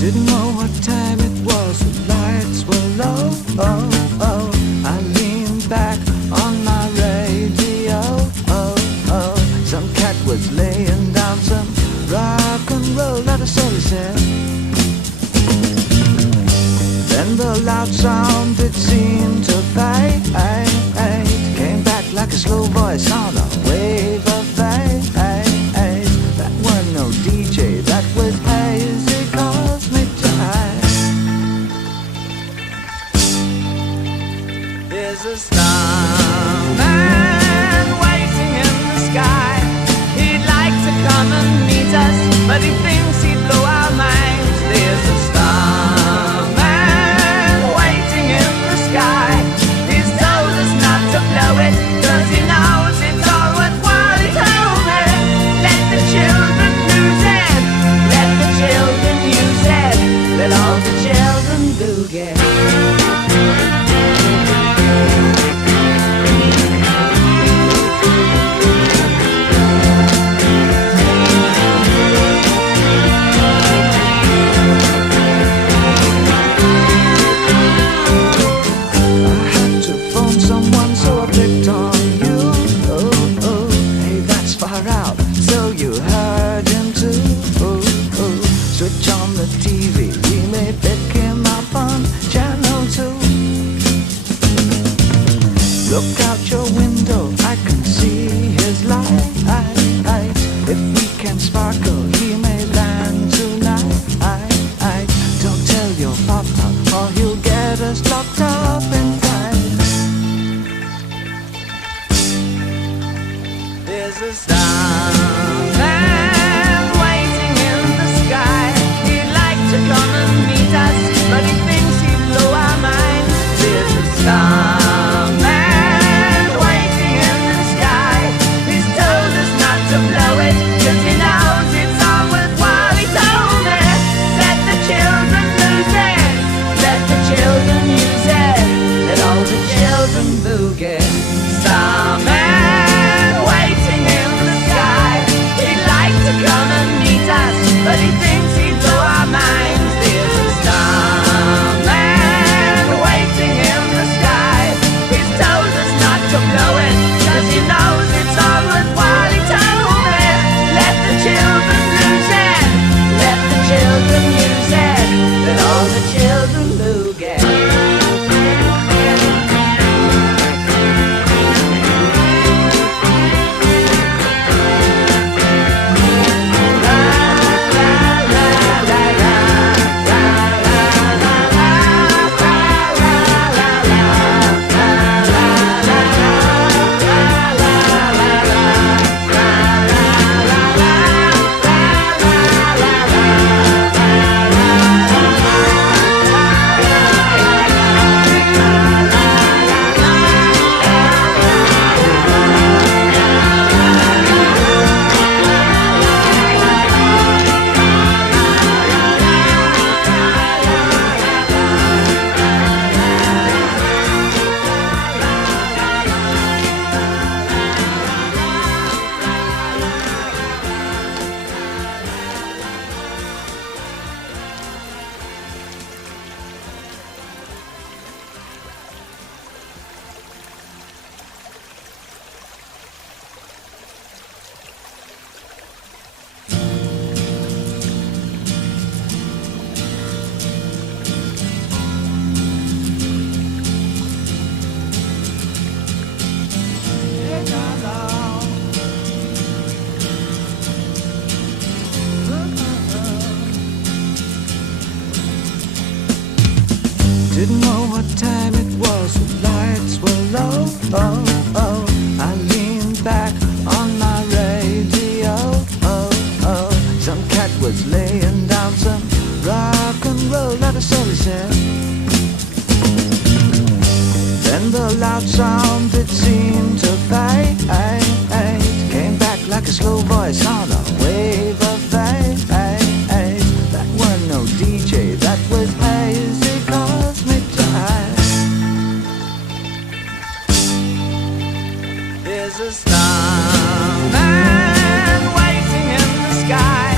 Didn't know what time it was, the lights were low. I leaned back on my radio. Some cat was laying down some rock and roll, that is all he said. Then the loud sound, it seemed to fade. Came back like a slow voice on a wave of fade. That wasn't no DJ, that was hazy cosmic jive. There's a starman waiting in the sky. He'd like to come and meet us, but he thinks he'd blow our minds. There's a starman waiting in the sky. He's told us not to blow it, 'cause he knows it's all worthwhile. He told me, let the children lose it, let the children use it, let all the children boogie. Switch on the TV, we may pick him up on channel 2. Look out your window, I can see his light. If we can sparkle, he may land tonight. Don't tell your papa, or he'll get us locked up inside. There's a starman waiting in the sky. He'd like to come and meet us, but he thinks he'd blow our minds. There's a starman waiting in the sky. He's told us not to blow it, 'cause he knows it's all worthwhile. He told me, let the children lose it, let the children use it, let all the children boogie. Starman waiting in the sky. He'd like to come and meet us, but he thinks he'd blow our minds. There's a starman waiting in the sky. He's told us not to blow it, so he said. Then the loud sound it seemed to fade, came back like a slow voice on a wave of fate. That weren't no DJ, that was hazy cosmic jive. There's a starman waiting in the sky.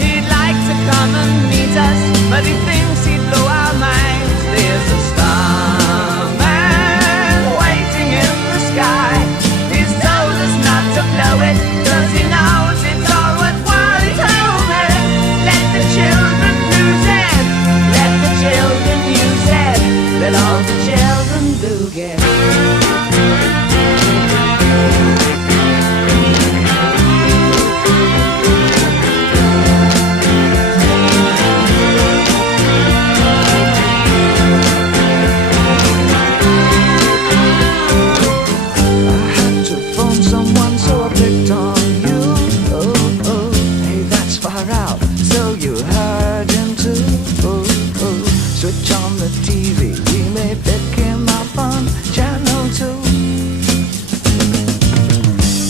He'd like to come and meet us, but he thinks he'd blow our minds. There's a starman waiting in the sky. He's told us not to blow it, 'cause he knows it's all worthwhile. He told me, let the children lose it, let the children use it, let all the children boogie. Switch on the TV, we may pick him up on channel 2.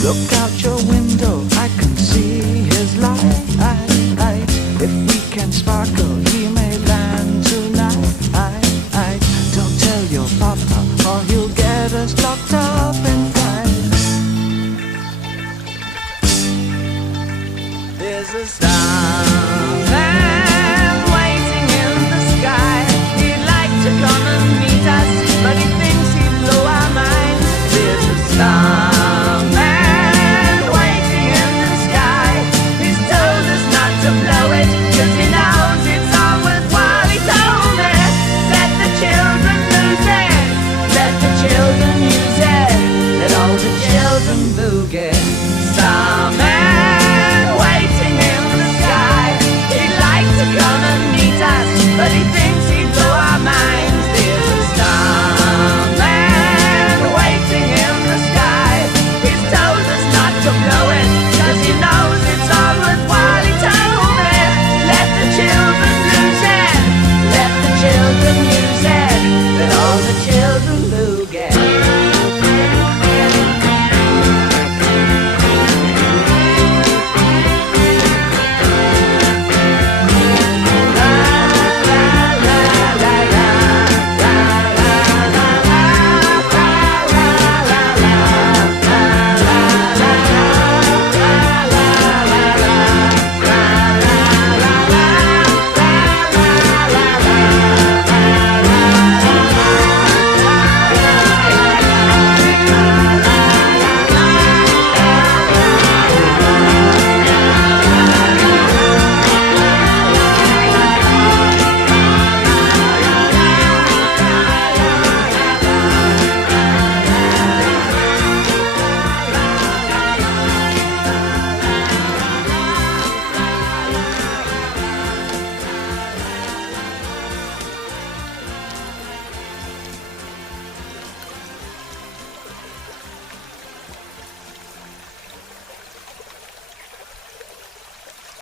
Look out your window, I can see his light. If we can sparkle, he may land tonight. Don't tell your papa, or he'll get us locked up inside. There's a star